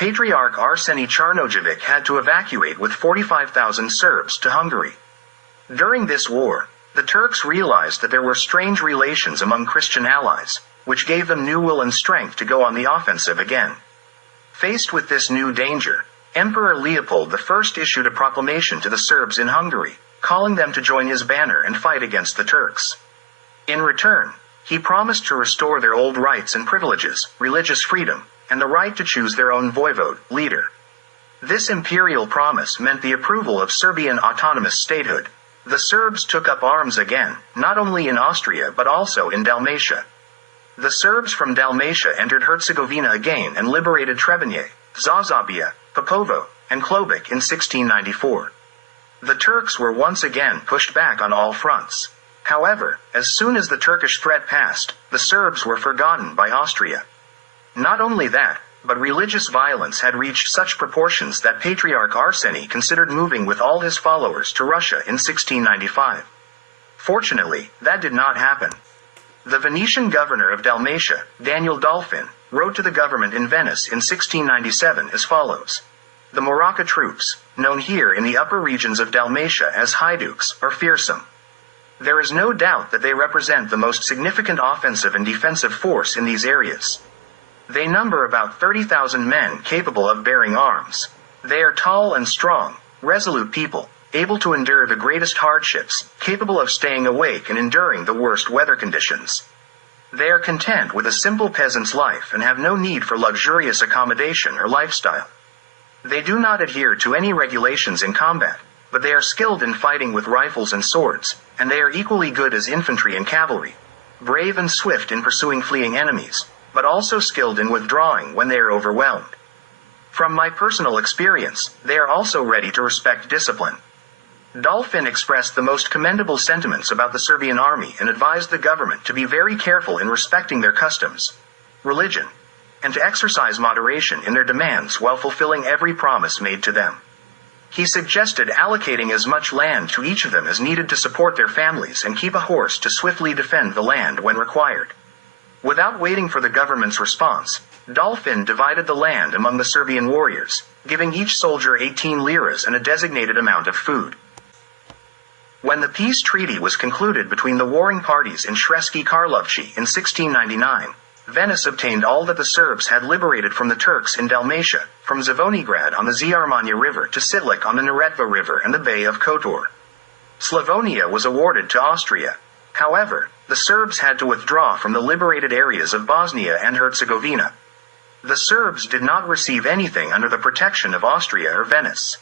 Patriarch Arseny Czarnojevic had to evacuate with 45,000 Serbs to Hungary. During this war, the Turks realized that there were strange relations among Christian allies, which gave them new will and strength to go on the offensive again. Faced with this new danger, Emperor Leopold I issued a proclamation to the Serbs in Hungary, calling them to join his banner and fight against the Turks. In return, he promised to restore their old rights and privileges, religious freedom, and the right to choose their own voivode, leader. This imperial promise meant the approval of Serbian autonomous statehood. The Serbs took up arms again, not only in Austria but also in Dalmatia. The Serbs from Dalmatia entered Herzegovina again and liberated Trebinje, Zasavia, Popovo, and Klobuc in 1694. The Turks were once again pushed back on all fronts. However, as soon as the Turkish threat passed, the Serbs were forgotten by Austria. Not only that, but religious violence had reached such proportions that Patriarch Arseny considered moving with all his followers to Russia in 1695. Fortunately, that did not happen. The Venetian governor of Dalmatia, Daniel Dolfin, wrote to the government in Venice in 1697 as follows. The Morocco troops, known here in the upper regions of Dalmatia as Haiduks, are fearsome. There is no doubt that they represent the most significant offensive and defensive force in these areas. They number about 30,000 men capable of bearing arms. They are tall and strong, resolute people, able to endure the greatest hardships, capable of staying awake and enduring the worst weather conditions. They are content with a simple peasant's life and have no need for luxurious accommodation or lifestyle. They do not adhere to any regulations in combat, but they are skilled in fighting with rifles and swords, and they are equally good as infantry and cavalry, brave and swift in pursuing fleeing enemies, but also skilled in withdrawing when they are overwhelmed. From my personal experience, they are also ready to respect discipline. Dolfin expressed the most commendable sentiments about the Serbian army and advised the government to be very careful in respecting their customs, religion, and to exercise moderation in their demands while fulfilling every promise made to them. He suggested allocating as much land to each of them as needed to support their families and keep a horse to swiftly defend the land when required. Without waiting for the government's response, Dolfin divided the land among the Serbian warriors, giving each soldier 18 liras and a designated amount of food. When the peace treaty was concluded between the warring parties in Sremski Karlovci in 1699, Venice obtained all that the Serbs had liberated from the Turks in Dalmatia, from Zvonigrad on the Zjarmanja River to Sitlik on the Neretva River and the Bay of Kotor. Slavonia was awarded to Austria. However, the Serbs had to withdraw from the liberated areas of Bosnia and Herzegovina. The Serbs did not receive anything under the protection of Austria or Venice.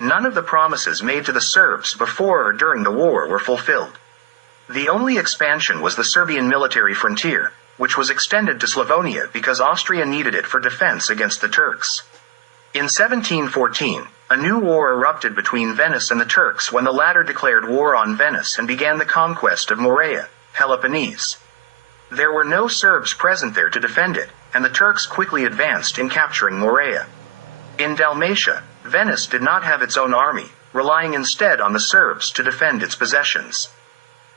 None of the promises made to the Serbs before or during the war were fulfilled. The only expansion was the Serbian military frontier, which was extended to Slavonia because Austria needed it for defense against the Turks. In 1714, a new war erupted between Venice and the Turks when the latter declared war on Venice and began the conquest of Morea, Peloponnese. There were no Serbs present there to defend it, and the Turks quickly advanced in capturing Morea. In Dalmatia, Venice did not have its own army, relying instead on the Serbs to defend its possessions.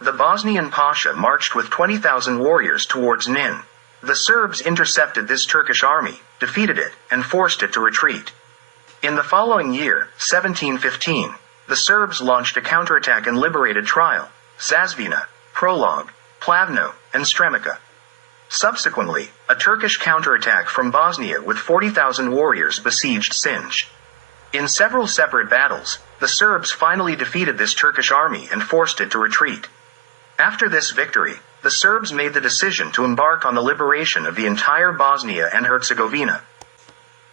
The Bosnian Pasha marched with 20,000 warriors towards Nin. The Serbs intercepted this Turkish army, defeated it, and forced it to retreat. In the following year, 1715, the Serbs launched a counterattack and liberated Trial, Zazvina, Prolog, Plavno, and Stremica. Subsequently, a Turkish counterattack from Bosnia with 40,000 warriors besieged Sinj. In several separate battles, the Serbs finally defeated this Turkish army and forced it to retreat. After this victory, the Serbs made the decision to embark on the liberation of the entire Bosnia and Herzegovina.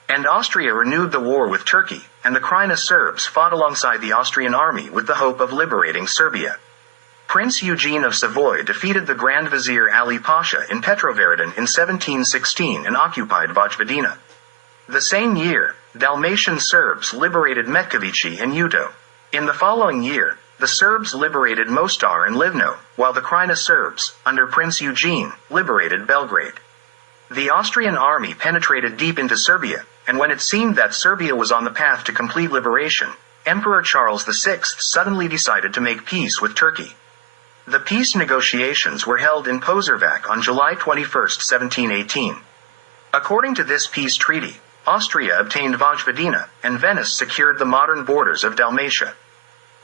And Austria renewed the war with Turkey, and the Krajina Serbs fought alongside the Austrian army with the hope of liberating Serbia. Prince Eugene of Savoy defeated the Grand Vizier Ali Pasha in Petrovaradin in 1716 and occupied Vojvodina. The same year, Dalmatian Serbs liberated Metkovići and Uto. In the following year, the Serbs liberated Mostar and Livno, while the Krajina Serbs, under Prince Eugene, liberated Belgrade. The Austrian army penetrated deep into Serbia, and when it seemed that Serbia was on the path to complete liberation, Emperor Charles VI suddenly decided to make peace with Turkey. The peace negotiations were held in Pozirvac on July 21, 1718. According to this peace treaty, Austria obtained Vojvodina, and Venice secured the modern borders of Dalmatia.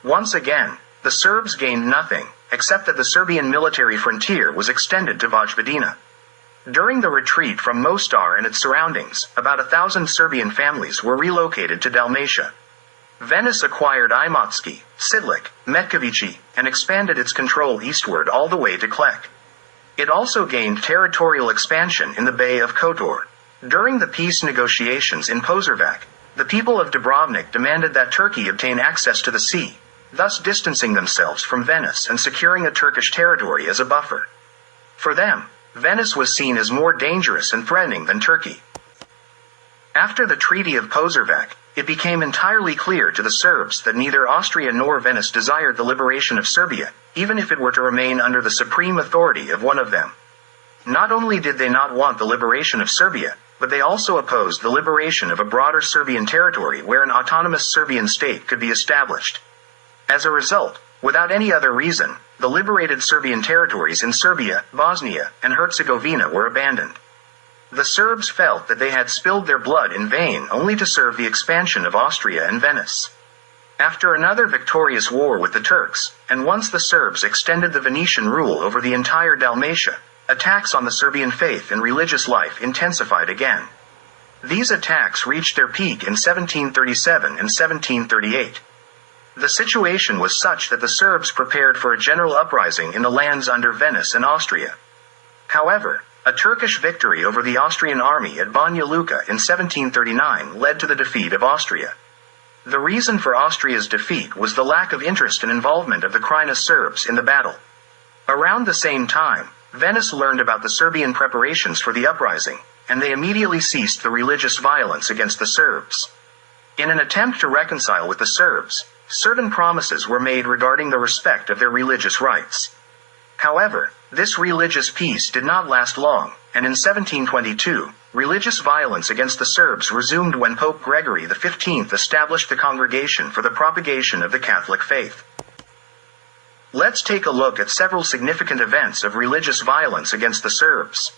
Once again, the Serbs gained nothing, except that the Serbian military frontier was extended to Vojvodina. During the retreat from Mostar and its surroundings, about 1,000 Serbian families were relocated to Dalmatia. Venice acquired Imotski, Sidlik, Metkovići, and expanded its control eastward all the way to Klek. It also gained territorial expansion in the Bay of Kotor. During the peace negotiations in Pozorvac, the people of Dubrovnik demanded that Turkey obtain access to the sea, thus distancing themselves from Venice and securing a Turkish territory as a buffer. For them, Venice was seen as more dangerous and threatening than Turkey. After the Treaty of Pozorvac, it became entirely clear to the Serbs that neither Austria nor Venice desired the liberation of Serbia, even if it were to remain under the supreme authority of one of them. Not only did they not want the liberation of Serbia, but they also opposed the liberation of a broader Serbian territory where an autonomous Serbian state could be established. As a result, without any other reason, the liberated Serbian territories in Serbia, Bosnia, and Herzegovina were abandoned. The Serbs felt that they had spilled their blood in vain only to serve the expansion of Austria and Venice. After another victorious war with the Turks, and once the Serbs extended the Venetian rule over the entire Dalmatia, attacks on the Serbian faith and religious life intensified again. These attacks reached their peak in 1737 and 1738. The situation was such that the Serbs prepared for a general uprising in the lands under Venice and Austria. However, a Turkish victory over the Austrian army at Banja Luka in 1739 led to the defeat of Austria. The reason for Austria's defeat was the lack of interest and involvement of the Krajina Serbs in the battle. Around the same time, Venice learned about the Serbian preparations for the uprising, and they immediately ceased the religious violence against the Serbs. In an attempt to reconcile with the Serbs, certain promises were made regarding the respect of their religious rights. However, this religious peace did not last long, and in 1722, religious violence against the Serbs resumed when Pope Gregory XV established the Congregation for the Propagation of the Catholic Faith. Let's take a look at several significant events of religious violence against the Serbs.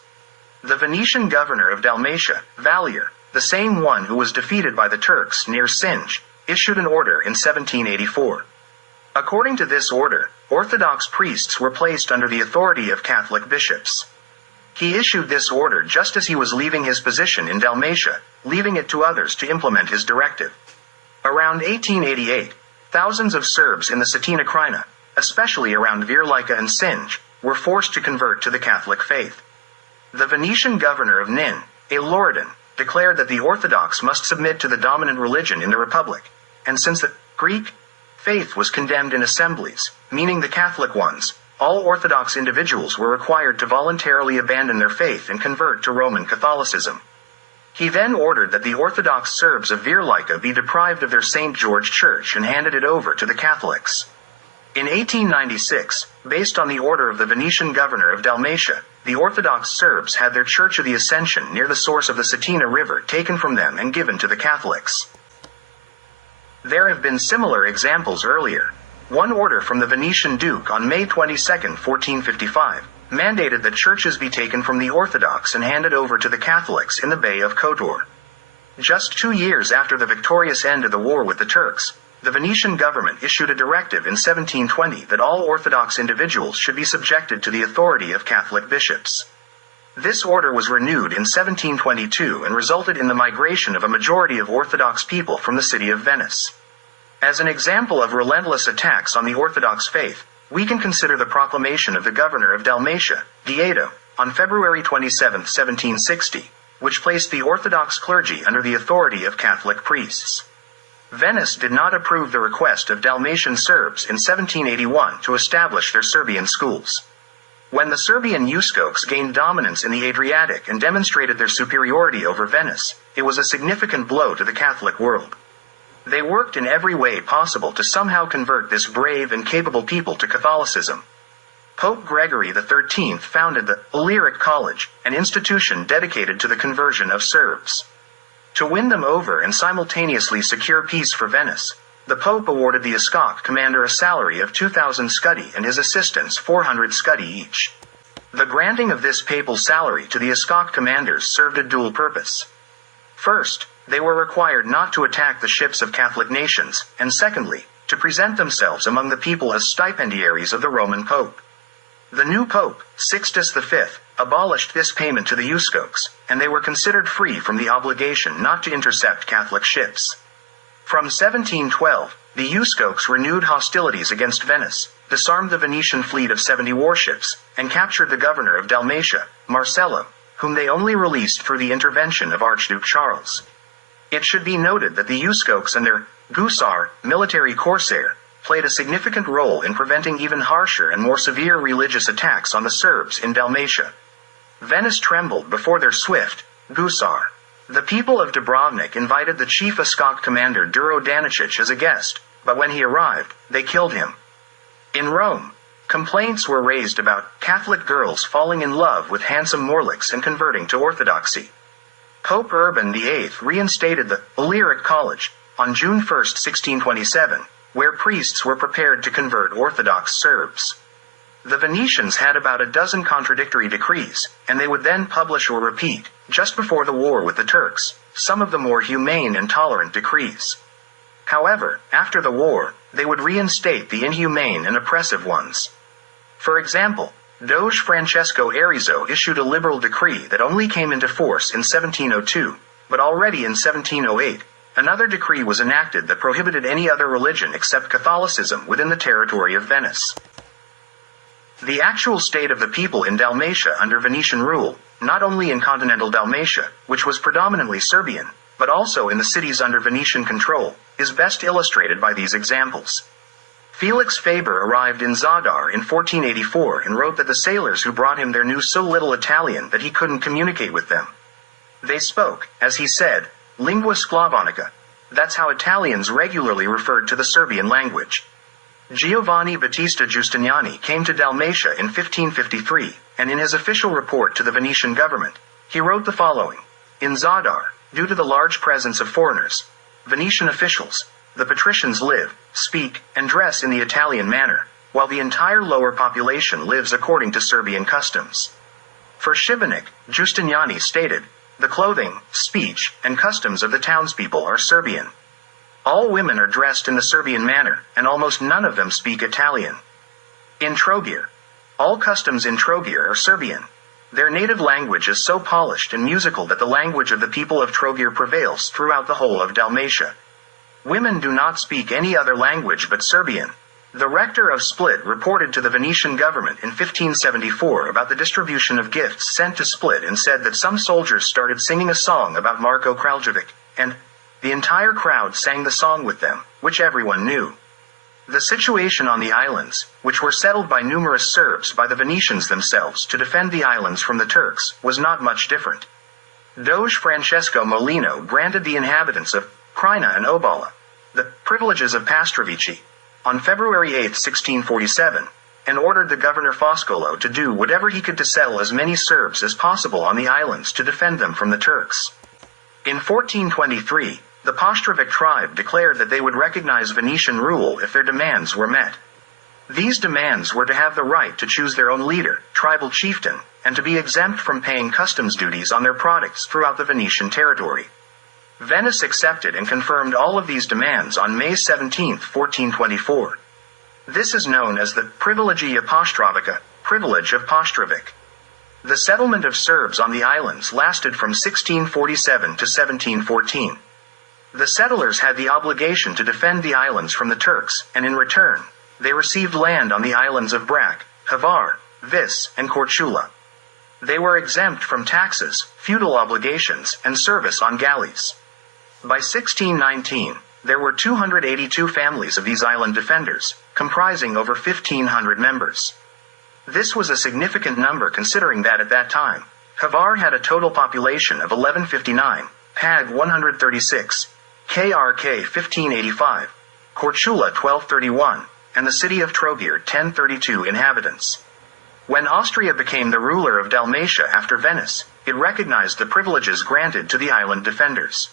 The Venetian governor of Dalmatia, Valier, the same one who was defeated by the Turks near Sinj, issued an order in 1784. According to this order, Orthodox priests were placed under the authority of Catholic bishops. He issued this order just as he was leaving his position in Dalmatia, leaving it to others to implement his directive. Around 1888, thousands of Serbs in the Cetina Krajina, especially around Virlika and Sinj, were forced to convert to the Catholic faith. The Venetian governor of Nin, A. Loredan, declared that the Orthodox must submit to the dominant religion in the Republic, and since the Greek faith was condemned in assemblies, meaning the Catholic ones, all Orthodox individuals were required to voluntarily abandon their faith and convert to Roman Catholicism. He then ordered that the Orthodox Serbs of Virlika be deprived of their St. George Church and handed it over to the Catholics. In 1896, based on the order of the Venetian governor of Dalmatia, the Orthodox Serbs had their Church of the Ascension near the source of the Cetina River taken from them and given to the Catholics. There have been similar examples earlier. One order from the Venetian Duke on May 22, 1455, mandated that churches be taken from the Orthodox and handed over to the Catholics in the Bay of Kotor. Just 2 years after the victorious end of the war with the Turks, the Venetian government issued a directive in 1720 that all Orthodox individuals should be subjected to the authority of Catholic bishops. This order was renewed in 1722 and resulted in the migration of a majority of Orthodox people from the city of Venice. As an example of relentless attacks on the Orthodox faith, we can consider the proclamation of the governor of Dalmatia, Diedo, on February 27, 1760, which placed the Orthodox clergy under the authority of Catholic priests. Venice did not approve the request of Dalmatian Serbs in 1781 to establish their Serbian schools. When the Serbian Uskoks gained dominance in the Adriatic and demonstrated their superiority over Venice, it was a significant blow to the Catholic world. They worked in every way possible to somehow convert this brave and capable people to Catholicism. Pope Gregory XIII founded the Illyric College, an institution dedicated to the conversion of Serbs. To win them over and simultaneously secure peace for Venice, the Pope awarded the Uskok commander a salary of 2,000 scudi and his assistants 400 scudi each. The granting of this papal salary to the Uskok commanders served a dual purpose. First, they were required not to attack the ships of Catholic nations, and secondly, to present themselves among the people as stipendiaries of the Roman Pope. The new Pope, Sixtus V, abolished this payment to the Uskoks, and they were considered free from the obligation not to intercept Catholic ships. From 1712, the Uskoks renewed hostilities against Venice, disarmed the Venetian fleet of 70 warships, and captured the governor of Dalmatia, Marcello, whom they only released through the intervention of Archduke Charles. It should be noted that the Uskoks and their Gusar, military corsair, played a significant role in preventing even harsher and more severe religious attacks on the Serbs in Dalmatia. Venice trembled before their swift Gusar. The people of Dubrovnik invited the chief Uskok commander Jovan Deretic as a guest, but when he arrived, they killed him. In Rome, complaints were raised about Catholic girls falling in love with handsome Morlachs and converting to Orthodoxy. Pope Urban VIII reinstated the Illyric College on June 1, 1627, where priests were prepared to convert Orthodox Serbs. The Venetians had about a dozen contradictory decrees, and they would then publish or repeat, just before the war with the Turks, some of the more humane and tolerant decrees. However, after the war, they would reinstate the inhumane and oppressive ones. For example, Doge Francesco Arezzo issued a liberal decree that only came into force in 1702, but already in 1708, another decree was enacted that prohibited any other religion except Catholicism within the territory of Venice. The actual state of the people in Dalmatia under Venetian rule, not only in continental Dalmatia, which was predominantly Serbian, but also in the cities under Venetian control, is best illustrated by these examples. Felix Faber arrived in Zadar in 1484 and wrote that the sailors who brought him there knew so little Italian that he couldn't communicate with them. They spoke, as he said, lingua sclavonica. That's how Italians regularly referred to the Serbian language. Giovanni Battista Giustiniani came to Dalmatia in 1553, and in his official report to the Venetian government, he wrote the following. In Zadar, due to the large presence of foreigners, Venetian officials, the patricians live, speak, and dress in the Italian manner, while the entire lower population lives according to Serbian customs. For Šibenik, Giustiniani stated, the clothing, speech, and customs of the townspeople are Serbian. All women are dressed in the Serbian manner, and almost none of them speak Italian. In Trogir, all customs in Trogir are Serbian. Their native language is so polished and musical that the language of the people of Trogir prevails throughout the whole of Dalmatia. Women do not speak any other language but Serbian. The rector of Split reported to the Venetian government in 1574 about the distribution of gifts sent to Split and said that some soldiers started singing a song about Marko Kraljevic, and the entire crowd sang the song with them, which everyone knew. The situation on the islands, which were settled by numerous Serbs by the Venetians themselves to defend the islands from the Turks, was not much different. Doge Francesco Molino granted the inhabitants of Krajina and Obala the privileges of Pastrovici on February 8, 1647, and ordered the governor Foscolo to do whatever he could to settle as many Serbs as possible on the islands to defend them from the Turks. In 1423, the Pastrovic tribe declared that they would recognize Venetian rule if their demands were met. These demands were to have the right to choose their own leader, tribal chieftain, and to be exempt from paying customs duties on their products throughout the Venetian territory. Venice accepted and confirmed all of these demands on May 17, 1424. This is known as the Privilegia Pastrovica, privilege of Pastrovic. The settlement of Serbs on the islands lasted from 1647 to 1714. The settlers had the obligation to defend the islands from the Turks, and in return, they received land on the islands of Brac, Hvar, Vis, and Korčula. They were exempt from taxes, feudal obligations, and service on galleys. By 1619, there were 282 families of these island defenders, comprising over 1,500 members. This was a significant number considering that at that time, Hvar had a total population of 1159, Pag 136, KRK 1585, Korčula 1231, and the city of Trogir 1032 inhabitants. When Austria became the ruler of Dalmatia after Venice, it recognized the privileges granted to the island defenders.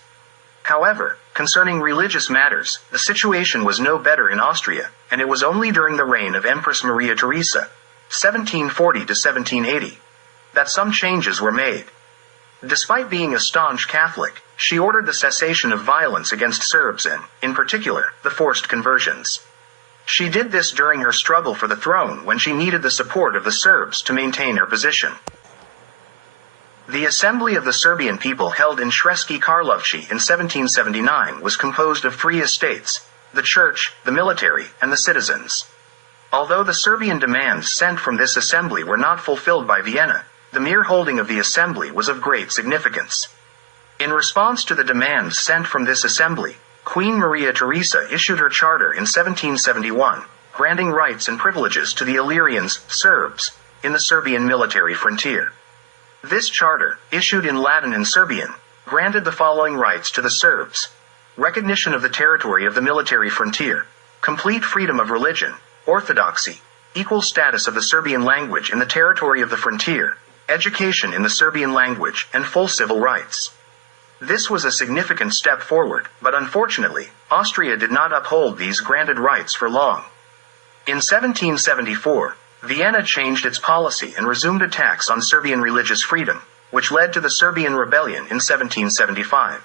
However, concerning religious matters, the situation was no better in Austria, and it was only during the reign of Empress Maria Theresa, 1740 to 1780, that some changes were made. Despite being a staunch Catholic, she ordered the cessation of violence against Serbs and, in particular, the forced conversions. She did this during her struggle for the throne when she needed the support of the Serbs to maintain her position. The Assembly of the Serbian people held in Sremski Karlovci in 1779 was composed of 3 estates: the church, the military, and the citizens. Although the Serbian demands sent from this assembly were not fulfilled by Vienna, the mere holding of the assembly was of great significance. In response to the demands sent from this assembly, Queen Maria Theresa issued her charter in 1771, granting rights and privileges to the Illyrians, Serbs, in the Serbian military frontier. This charter, issued in Latin and Serbian, granted the following rights to the Serbs: recognition of the territory of the military frontier, complete freedom of religion, orthodoxy, equal status of the Serbian language in the territory of the frontier, education in the Serbian language, and full civil rights. This was a significant step forward, but unfortunately, Austria did not uphold these granted rights for long. In 1774, Vienna changed its policy and resumed attacks on Serbian religious freedom, which led to the Serbian rebellion in 1775.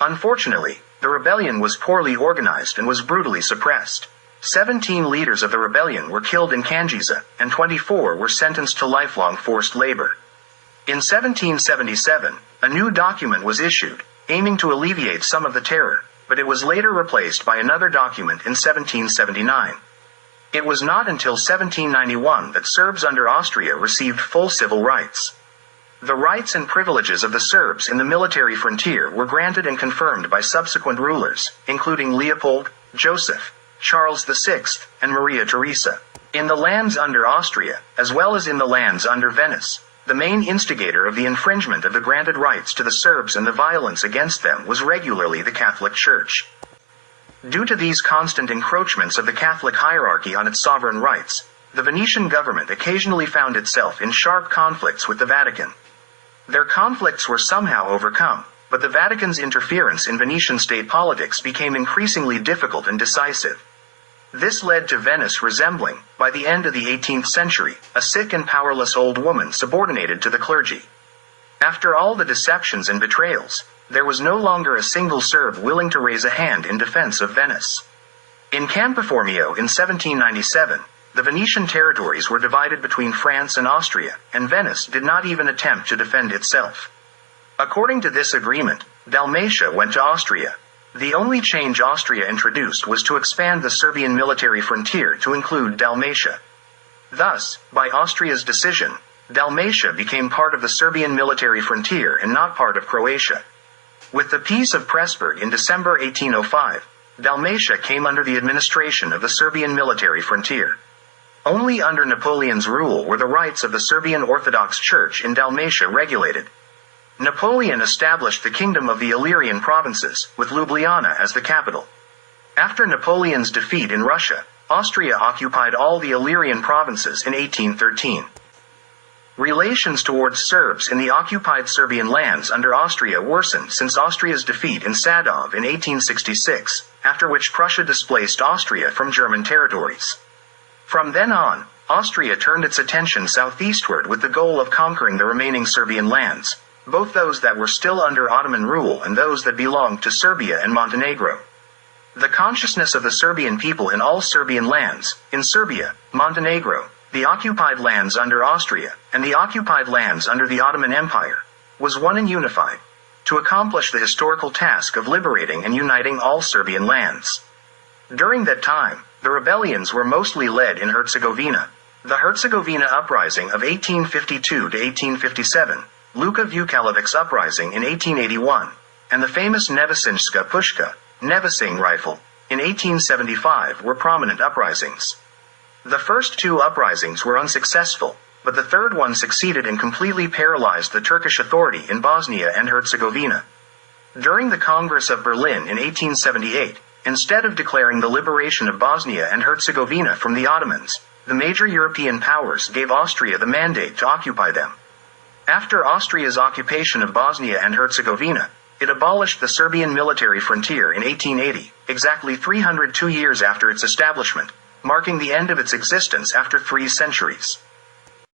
Unfortunately, the rebellion was poorly organized and was brutally suppressed. 17 leaders of the rebellion were killed in Kanjiza, and 24 were sentenced to lifelong forced labor. In 1777, a new document was issued, aiming to alleviate some of the terror, but it was later replaced by another document in 1779. It was not until 1791 that Serbs under Austria received full civil rights. The rights and privileges of the Serbs in the military frontier were granted and confirmed by subsequent rulers, including Leopold, Joseph, Charles VI, and Maria Theresa. In the lands under Austria, as well as in the lands under Venice, the main instigator of the infringement of the granted rights to the Serbs and the violence against them was regularly the Catholic Church. Due to these constant encroachments of the Catholic hierarchy on its sovereign rights, the Venetian government occasionally found itself in sharp conflicts with the Vatican. Their conflicts were somehow overcome, but the Vatican's interference in Venetian state politics became increasingly difficult and decisive. This led to Venice resembling, by the end of the 18th century, a sick and powerless old woman subordinated to the clergy. After all the deceptions and betrayals, there was no longer a single Serb willing to raise a hand in defense of Venice. In Campoformio in 1797, the Venetian territories were divided between France and Austria, and Venice did not even attempt to defend itself. According to this agreement, Dalmatia went to Austria. The only change Austria introduced was to expand the Serbian military frontier to include Dalmatia. Thus, by Austria's decision, Dalmatia became part of the Serbian military frontier and not part of Croatia. With the Peace of Pressburg in December 1805, Dalmatia came under the administration of the Serbian military frontier. Only under Napoleon's rule were the rights of the Serbian Orthodox Church in Dalmatia regulated. Napoleon established the Kingdom of the Illyrian provinces, with Ljubljana as the capital. After Napoleon's defeat in Russia, Austria occupied all the Illyrian provinces in 1813. Relations towards Serbs in the occupied Serbian lands under Austria worsened since Austria's defeat in Sadov in 1866, after which Prussia displaced Austria from German territories. From then on, Austria turned its attention southeastward with the goal of conquering the remaining Serbian lands, both those that were still under Ottoman rule and those that belonged to Serbia and Montenegro. The consciousness of the Serbian people in all Serbian lands, in Serbia, Montenegro, the occupied lands under Austria, and the occupied lands under the Ottoman Empire, was one and unified, to accomplish the historical task of liberating and uniting all Serbian lands. During that time, the rebellions were mostly led in Herzegovina. The Herzegovina Uprising of 1852 to 1857, Luka Vukalovic's uprising in 1881, and the famous Nevesinjska Pushka, Nevesing rifle, in 1875 were prominent uprisings. The first two uprisings were unsuccessful, but the third one succeeded and completely paralyzed the Turkish authority in Bosnia and Herzegovina. During the Congress of Berlin in 1878, instead of declaring the liberation of Bosnia and Herzegovina from the Ottomans, the major European powers gave Austria the mandate to occupy them. After Austria's occupation of Bosnia and Herzegovina, it abolished the Serbian military frontier in 1880, exactly 302 years after its establishment, marking the end of its existence after 3 centuries.